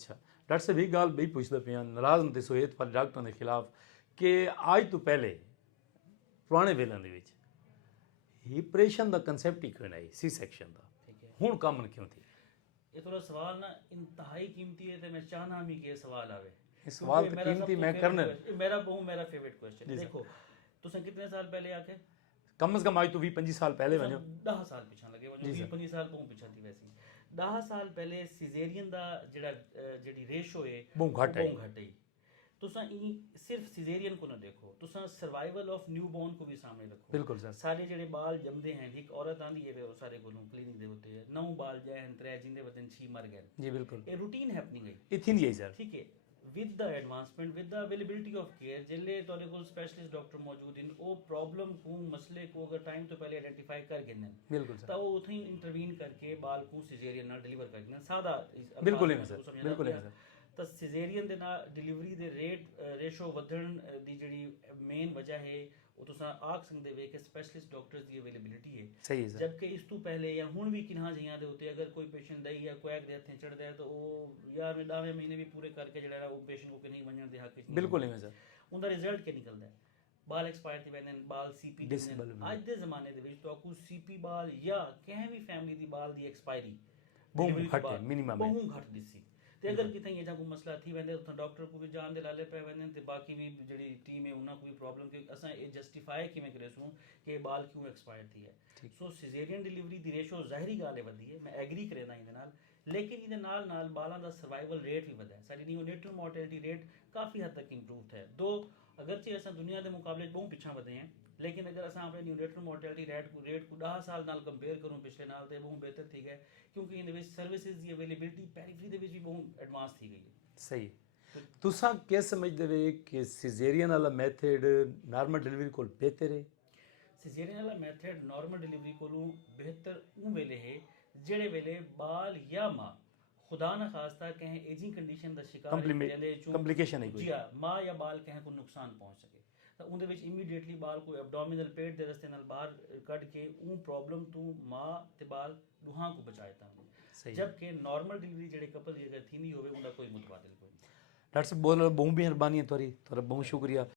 अच्छा डॉक्टर साहब एक गाल बी पुछदा पिया नाराज़ न दसो पर डॉक्टरों के खिलाफ कि आज तो पहले पुराने वेलों ਦੇ ਵਿੱਚ ऑपरेशन ਦਾ ਕਨਸੈਪਟ ਹੀ ਕਿਉਂ ਨਹੀਂ ਸੀ ਸੈਕਸ਼ਨ ਦਾ ਹੁਣ ਕਾਮਨ ਕਿਉਂ थी ये थोड़ा सवाल ना इंतहाई कीमती है, तो मैं चाहना भी कि ये सवाल आवे। ये सवाल तो कीमती मैं करने मेरा फेवरेट क्वेश्चन देखो तुसें कितने साल पहले आके कम से कम आज तो 20-25 साल पहले वञो 10 साल पिछा लगे वञो 20-25 साल बहुत पिछा थी वैसे 10 साल पहले सिजेरियन दा जेड़ी रेशो है बहुत घट है तुसा सिर्फ सिजेरियन को ना देखो, तुसा सर्वाइवल ऑफ न्यू बॉर्न को भी सामने रखो। बिल्कुल सर सारे जेडे बाल जमदे हैं एक औरत आंदी है वो सारे कोलों क्लिनिक दे होते हैं 9 बाल जाए हैं 3 जिंदे वतन 6 मर गए जी बिल्कुल ये रूटीन हैपनिंग है इतनी ही है सर ठीक है with the advancement with the availability of care जिले तोरे कोल स्पेशलिस्ट डॉक्टर मौजूद इन ओ प्रॉब्लम को मसले को अगर टाइम तो पहले आइडेंटिफाई कर गिनन बिल्कुल सर तो वो उथे इंटरवीन करके बाल को सिजेरियन ना डिलीवर कर गिनन सादा बिल्कुल है सर बिल्कुल है सर ਤਾਂ ਸਿਜ਼ੇਰੀਅਨ ਦੇ ਨਾਲ ਡਿਲੀਵਰੀ ਦੇ ਰੇਸ਼ੋ ਵਧਣ ਦੀ ਜਿਹੜੀ ਮੇਨ ਵਜ੍ਹਾ ਹੈ ਉਹ ਤੁਸੀਂ ਆਖ ਸਕਦੇ ਵੇ ਕਿ ਸਪੈਸ਼ਲਿਸਟ ਡਾਕਟਰਸ ਦੀ ਅਵੇਲੇਬਿਲਿਟੀ ਹੈ ਸਹੀ ਹੈ ਸਰ ਜਦਕਿ ਇਸ ਤੋਂ ਪਹਿਲੇ ਜਾਂ ਹੁਣ ਵੀ ਕਿਨ੍ਹਾਂ ਜਿਹੀਆਂ ਦੇ ਉੱਤੇ ਅਗਰ ਕੋਈ ਪੇਸ਼ੈਂਟ ਦਈ ਜਾਂ ਕੁਐਕ ਦੇ ਹੱਥੇ ਚੜਦਾ ਹੈ ਤਾਂ ਉਹ ਯਾਰ ਮੈਂ 10ਵੇਂ ਮਹੀਨੇ ਵੀ ਪੂਰੇ ਕਰਕੇ ਜਿਹੜਾ ਉਹ ਪੇਸ਼ੈਂਟ ਕੋ ਨਹੀਂ ਮੰਨਣ ਦੇ ਹੱਕ ਵਿੱਚ ਬਿਲਕੁਲ ਨਹੀਂ ਸਰ ਉਹਦਾ ਰਿਜ਼ਲਟ ਕੀ ਨਿਕਲਦਾ ਹੈ ਬਾਲ ਐਕਸਪਾਇਰ ਤੇ ਵੈਨ ਬਾਲ ਸੀਪੀ ਅੱਜ ਦੇ ਜ਼ਮਾਨੇ ਦੇ ਵਿੱਚ ਤੁਹਾਨੂੰ ਸੀਪੀ ਬਾਲ ਜਾਂ ਕਿਸੇ ਵੀ ਫੈਮਿਲੀ ਦੀ ਬਾਲ ਦੀ ਐਕਸਪਾਇਰੀ ਬਹੁਤ ਘੱਟ ਹੈ ਮਿਨੀਮਮ ਬਹੁਤ ਘੱਟ ਦਿਸੀ ਤੇ ਅਗਰ ਕਿਤੇ ਇਹ ਜਾਂ ਕੋਈ ਮਸਲਾ ਥੀ ਵੈਂਦੇ ਉੱਥੋਂ ਡਾਕਟਰ ਕੋ ਵੀ ਜਾਣ ਦੇ ਲਾਲੇ ਪੈ ਵੈਂਦੇ ਤੇ ਬਾਕੀ ਵੀ ਜਿਹੜੀ ਟੀਮ ਹੈ ਉਹਨਾਂ ਕੋਈ ਪ੍ਰੋਬਲਮ ਕਿ ਅਸਾਂ ਇਹ ਜਸਟੀਫਾਈ ਕਿਵੇਂ ਕਰੇ ਸੂ ਕਿ ਬਾਲ ਕਿਉਂ ਐਕਸਪਾਇਰ ਥੀ ਹੈ ਸੋ ਸਿਜ਼ੇਰੀਅਨ ਡਿਲੀਵਰੀ ਦੀ ਰੇਸ਼ੋ ਜ਼ਾਹਿਰੀ ਗੱਲ ਹੈ ਵਧੀ ਹੈ ਮੈਂ ਐਗਰੀ ਕਰਦਾ ਇਹਦੇ ਨਾਲ ਲੇਕਿਨ ਇਹਦੇ ਨਾਲ ਬਾਲਾਂ ਦਾ ਸਰਵਾਈਵਲ ਰੇਟ ਵੀ ਵਧਿਆ ਸਾਡੀ ਨਿਓਨੇਟਲ ਮੋਰਟੈਲਿਟੀ ਰੇਟ ਕਾਫੀ ਹੱਦ ਤੱਕ ਇੰਪਰੂਵਡ ਹੈ ਦੋ अगरचे असां दुनिया के मुकाबले बहुत पिछा वधे हैं लेकिन अगर असां अपने न्यूनेटल मोर्टेलिटी रेट को 10 साल नाल कंपेयर करूँ पिछले नाल तो बहुत बेहतर थी गए क्योंकि इन सर्विसेज की अवेलेबिलिटी पैरीफरी दे विच भी बहुत एडवांस थी गई है सही तुसां क्या समझदे वे कि सिजेरियन वाला मैथड नॉर्मल डिलीवरी को बेहतर है सिजेरियन वाला मैथड नॉर्मल डिलीवरी को बेहतर उन वेले है जेड़े वेले बाल या मां खुदा ना खास्ता कहें एजिंग कंडीशन का शिकार कंप्लिकेशन है जी हाँ माँ या बाल कहें को नुकसान पहुँच सके तो उनके विच इमीडिएटली बाल को एबडोमिनल पेट के रस्ते नाल बाहर कढ़ के उन प्रॉब्लम तो माँ ते बाल दुहां को बचाता जबकि नॉर्मल डिलीवरी जेडे कपल अगर थी नहीं होवे उनका कोई मुतबादिल कोई डॉक्टर साहब बहुत मेहरबानी है थोड़ी बहुत शुक्रिया